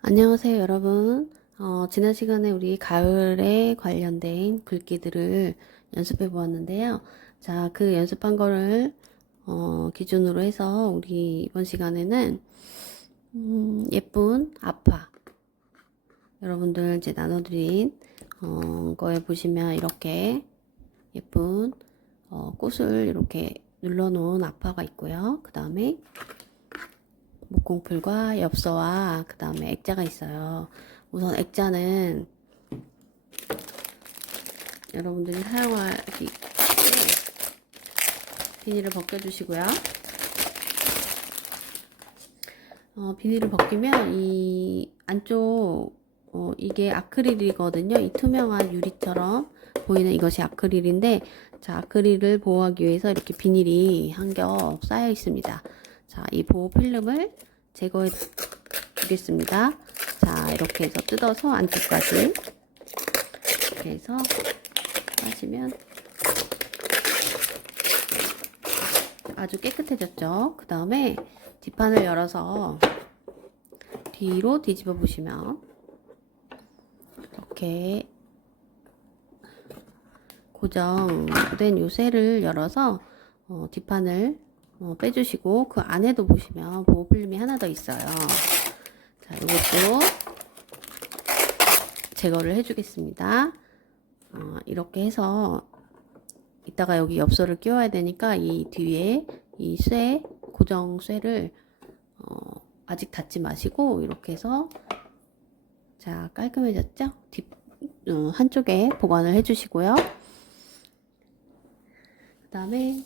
안녕하세요, 여러분. 어, 지난 시간에 우리 가을에 관련된 글귀들을 연습해 보았는데요. 자, 그 연습한 거를 어, 기준으로 해서 우리 이번 시간에는 음, 예쁜 아파 여러분들 이제 나눠드린 어, 거에 보시면 이렇게 예쁜 어, 꽃을 이렇게 눌러 놓은 아파가 있고요. 그 다음에 목공풀과 엽서와 그 다음에 액자가 있어요. 우선 액자는 여러분들이 사용하기 비닐을 벗겨주시고요. 어, 비닐을 벗기면 이 안쪽 어, 이게 아크릴이거든요. 이 투명한 유리처럼 보이는 이것이 아크릴인데 자 아크릴을 보호하기 위해서 이렇게 비닐이 한 겹 쌓여 있습니다. 자, 이 보호 필름을 제거해 주겠습니다. 자, 이렇게 해서 뜯어서 안쪽까지 이렇게 해서 하시면 아주 깨끗해졌죠. 그 다음에 뒷판을 열어서 뒤로 뒤집어 보시면 이렇게 고정된 요 셀을 열어서 어, 뒷판을 어, 빼주시고 그 안에도 보시면 보호 필름이 하나 더 있어요. 자, 이것도 제거를 해주겠습니다. 어, 이렇게 해서 이따가 여기 엽서를 끼워야 되니까 이 뒤에 이 쇠, 고정 쇠를 어, 아직 닫지 마시고 이렇게 해서 자 깔끔해졌죠? 뒷 어, 한쪽에 보관을 해주시고요. 그 다음에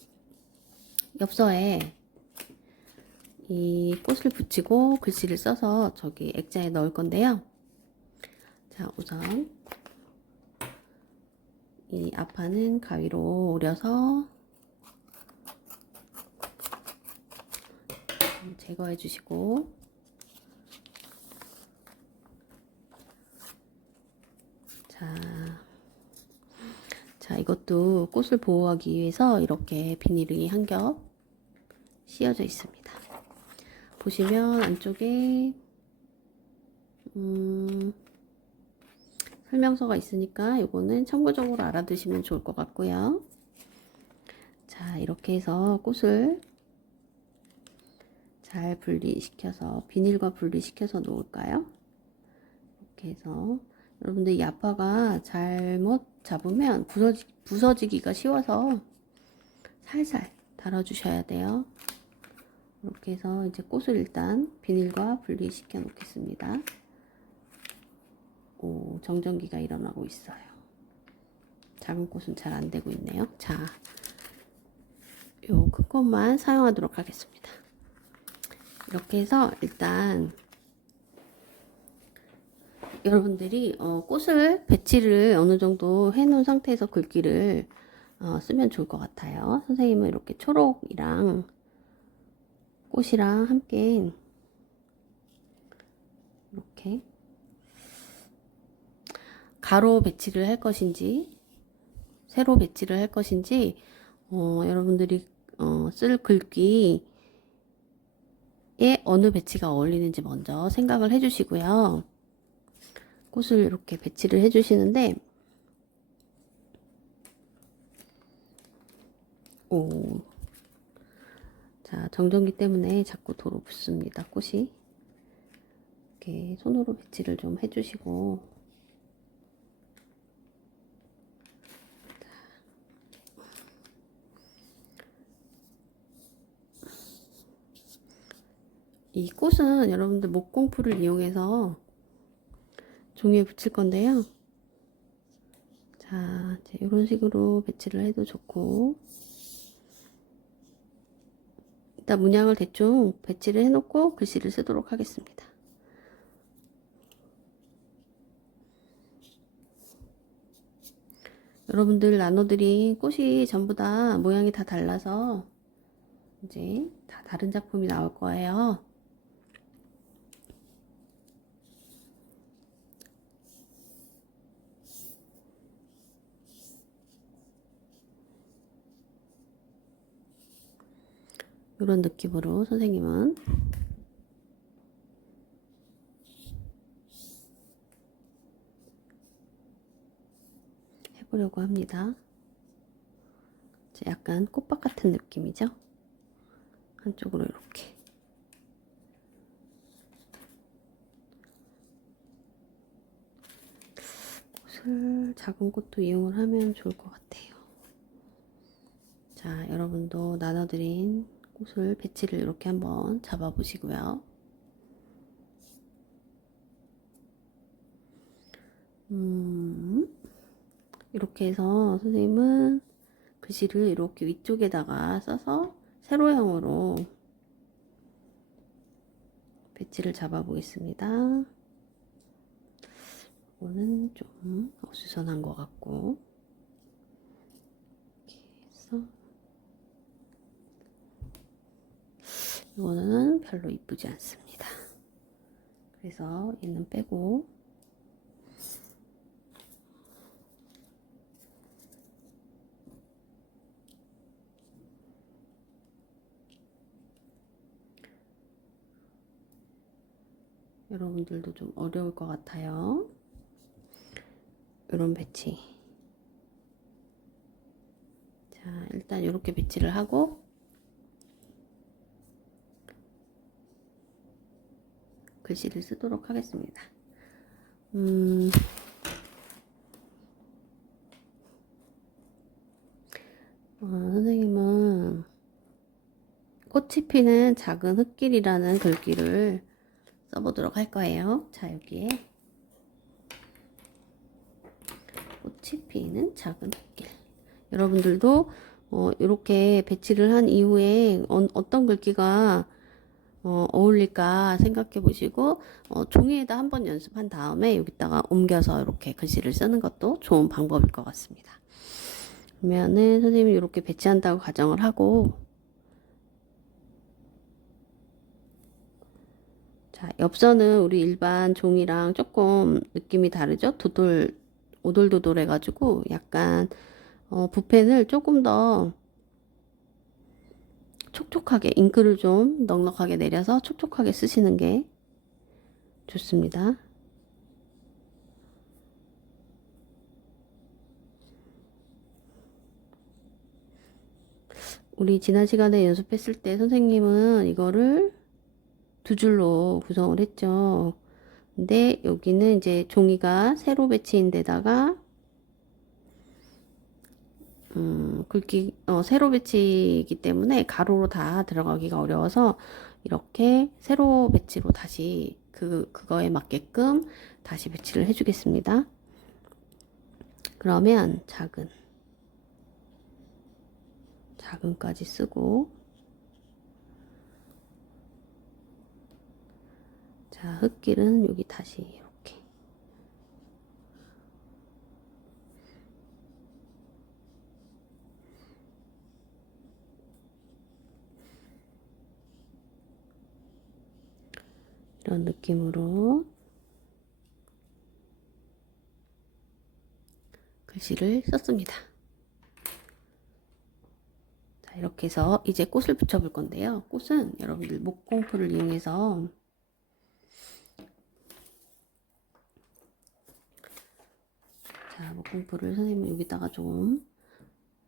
엽서에 이 꽃을 붙이고 글씨를 써서 저기 액자에 넣을 건데요. 자, 우선 이 앞판은 가위로 오려서 제거해 주시고 자, 자 이것도 꽃을 보호하기 위해서 이렇게 비닐이 한 겹 씌어져 있습니다. 보시면 안쪽에 음, 설명서가 있으니까 이거는 참고적으로 알아두시면 좋을 것 같고요. 자 이렇게 해서 꽃을 잘 분리시켜서 비닐과 분리시켜서 놓을까요? 이렇게 해서 여러분들 이 아파가 잘못 잡으면 부서지, 부서지기가 쉬워서 살살 달아주셔야 돼요. 이렇게 해서 이제 꽃을 일단 비닐과 분리시켜 놓겠습니다. 오, 정전기가 일어나고 있어요. 작은 꽃은 잘 안 되고 있네요. 자, 요 큰 꽃만 사용하도록 하겠습니다. 이렇게 해서 일단 여러분들이 어, 꽃을 배치를 어느 정도 해놓은 상태에서 글귀를 어, 쓰면 좋을 것 같아요. 선생님은 이렇게 초록이랑 꽃이랑 함께 이렇게 가로 배치를 할 것인지 세로 배치를 할 것인지 어, 여러분들이 어, 쓸 글귀에 어느 배치가 어울리는지 먼저 생각을 해주시고요. 꽃을 이렇게 배치를 해주시는데 오. 자, 정전기 때문에 자꾸 도로 붙습니다. 꽃이. 이렇게 손으로 배치를 좀 해주시고. 이 꽃은 여러분들 목공풀을 이용해서 종이에 붙일 건데요. 자, 이런 식으로 배치를 해도 좋고. 일단 문양을 대충 배치를 해놓고 글씨를 쓰도록 하겠습니다. 여러분들 나눠드린 꽃이 전부 다 모양이 다 달라서 이제 다 다른 작품이 나올 거예요. 이런 느낌으로 선생님은 해보려고 합니다. 약간 꽃밭 같은 느낌이죠? 한쪽으로 이렇게 꽃을 작은 꽃도 이용을 하면 좋을 것 같아요. 자, 여러분도 나눠드린 꽃을 배치를 이렇게 한번 잡아 보시고요. 음, 이렇게 해서 선생님은 글씨를 이렇게 위쪽에다가 써서 세로형으로 배치를 잡아 보겠습니다. 이거는 좀 어수선한 것 같고 이렇게 해서 이거는 별로 이쁘지 않습니다. 그래서 얘는 빼고 여러분들도 좀 어려울 것 같아요. 이런 배치. 자, 일단 이렇게 배치를 하고 글씨를 쓰도록 하겠습니다. 음, 어, 선생님은 꽃이 피는 작은 흙길이라는 글귀를 써보도록 할 거예요. 자, 여기에 꽃이 피는 작은 흙길. 여러분들도 어, 이렇게 배치를 한 이후에 어, 떤 글귀가 어, 어울릴까 생각해 보시고 어, 종이에다 한번 연습한 다음에 여기다가 옮겨서 이렇게 글씨를 쓰는 것도 좋은 방법일 것 같습니다. 그러면은 선생님이 이렇게 배치한다고 가정을 하고 자, 엽서는 우리 일반 종이랑 조금 느낌이 다르죠? 도돌, 오돌도돌 해가지고 약간, 어, 붓펜을 조금 더 촉촉하게, 잉크를 좀 넉넉하게 내려서 촉촉하게 쓰시는 게 좋습니다. 우리 지난 시간에 연습했을 때 선생님은 이거를 두 줄로 구성을 했죠. 근데 여기는 이제 종이가 세로 배치인 데다가 음, 글귀 어, 세로 배치이기 때문에 가로로 다 들어가기가 어려워서 이렇게 세로 배치로 다시 그 그거에 맞게끔 다시 배치를 해주겠습니다. 그러면 작은 작은까지 쓰고 자, 흙길은 여기 다시 이런 느낌으로 글씨를 썼습니다. 자, 이렇게 해서 이제 꽃을 붙여볼 건데요. 꽃은 여러분들 목공풀을 이용해서 자, 목공풀을 선생님은 여기다가 좀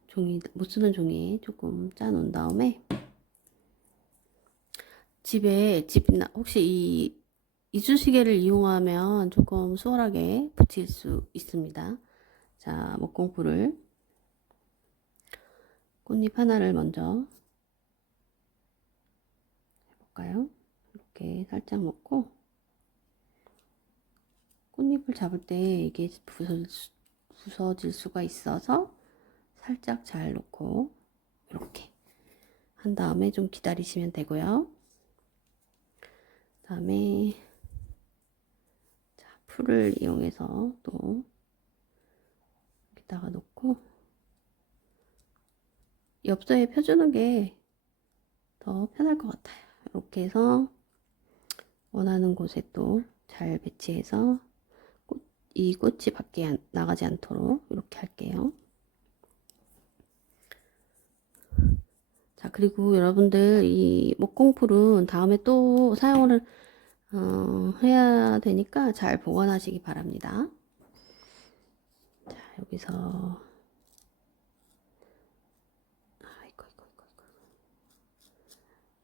종이, 못 쓰는 종이에 조금 짜 놓은 다음에 집에, 집, 혹시 이 이쑤시개를 이용하면 조금 수월하게 붙일 수 있습니다. 자, 목공풀을 꽃잎 하나를 먼저 해볼까요? 이렇게 살짝 먹고 꽃잎을 잡을 때 이게 수, 부서 질 수가 있어서 살짝 잘 놓고 이렇게 한 다음에 좀 기다리시면 되고요. 다음에 자, 풀을 이용해서 또 여기다가 놓고 엽서에 펴주는 게 더 편할 것 같아요. 이렇게 해서 원하는 곳에 또 잘 배치해서 이 꽃이 밖에 나가지 않도록 이렇게 할게요. 자, 그리고 여러분들 이 목공풀은 다음에 또 사용을 어, 해야 되니까 잘 보관하시기 바랍니다. 자, 여기서 아이고 이거 이거 이거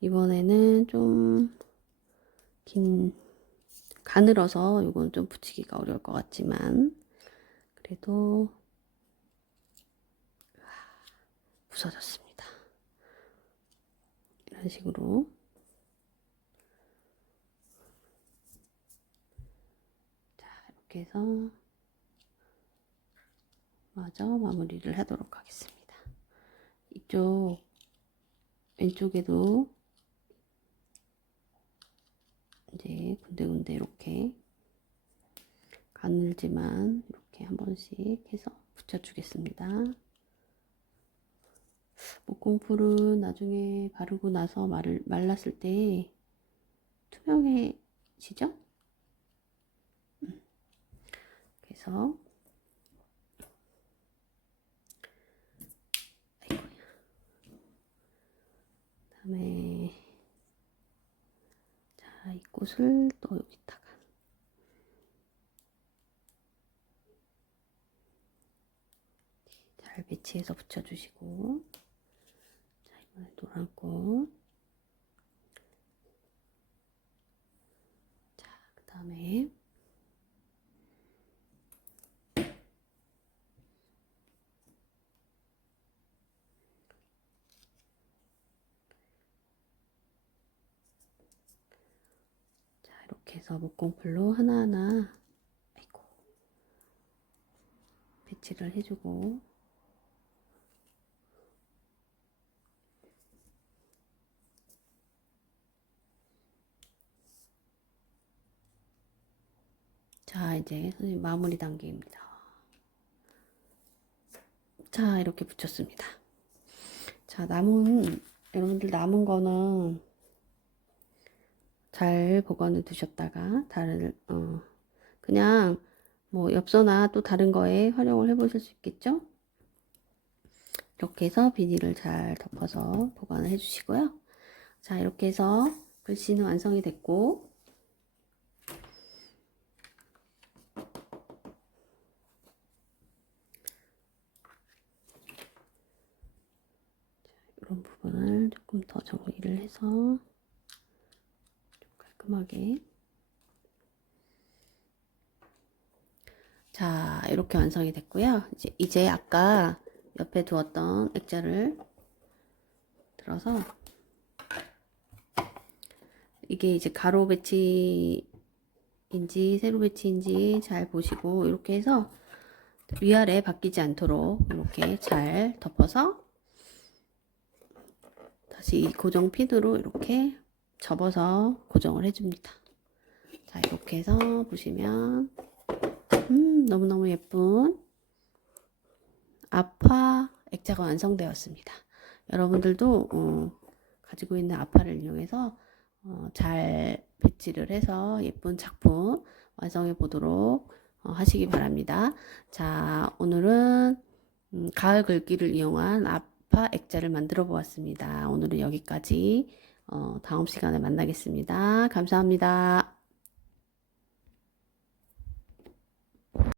이번에는 좀 긴 가늘어서 이건 좀 붙이기가 어려울 것 같지만 그래도 부서졌습니다. 이런 식으로 자 이렇게 해서 마저 마무리를 하도록 하겠습니다. 이쪽 왼쪽에도 이제 군데군데 이렇게 가늘지만 이렇게 한 번씩 해서 붙여주겠습니다. 목공풀은 나중에 바르고 나서 말, 말랐을 때 투명해지죠? 음. 그래서. 다음에 자, 이 꽃을 또 여기다가 잘 배치해서 붙여주시고 노란 꽃. 자, 그 다음에 자, 이렇게 해서 목공풀로 하나하나 아이고 배치를 해주고 자, 이제 선생님 마무리 단계입니다. 자, 이렇게 붙였습니다. 자, 남은, 여러분들 남은 거는 잘 보관해 두셨다가, 다른, 어, 그냥 뭐 엽서나 또 다른 거에 활용을 해 보실 수 있겠죠? 이렇게 해서 비닐을 잘 덮어서 보관을 해 주시고요. 자, 이렇게 해서 글씨는 완성이 됐고, 이런 부분을 조금 더 정리를 해서 좀 깔끔하게. 자 이렇게 완성이 됐고요. 이제, 이제 아까 옆에 두었던 액자를 들어서 이게 이제 가로 배치인지 세로 배치인지 잘 보시고 이렇게 해서 위아래 바뀌지 않도록 이렇게 잘 덮어서 다시 이 고정 핀으로 이렇게 접어서 고정을 해줍니다. 자, 이렇게 해서 보시면, 음, 너무너무 예쁜 아파 액자가 완성되었습니다. 여러분들도, 어, 가지고 있는 아파를 이용해서, 어, 잘 배치를 해서 예쁜 작품 완성해 보도록 어, 하시기 바랍니다. 자, 오늘은, 음, 가을 글귀를 이용한 아파 액자를 만들어 보았습니다. 오늘은 여기까지 어, 다음 시간에 만나겠습니다. 감사합니다.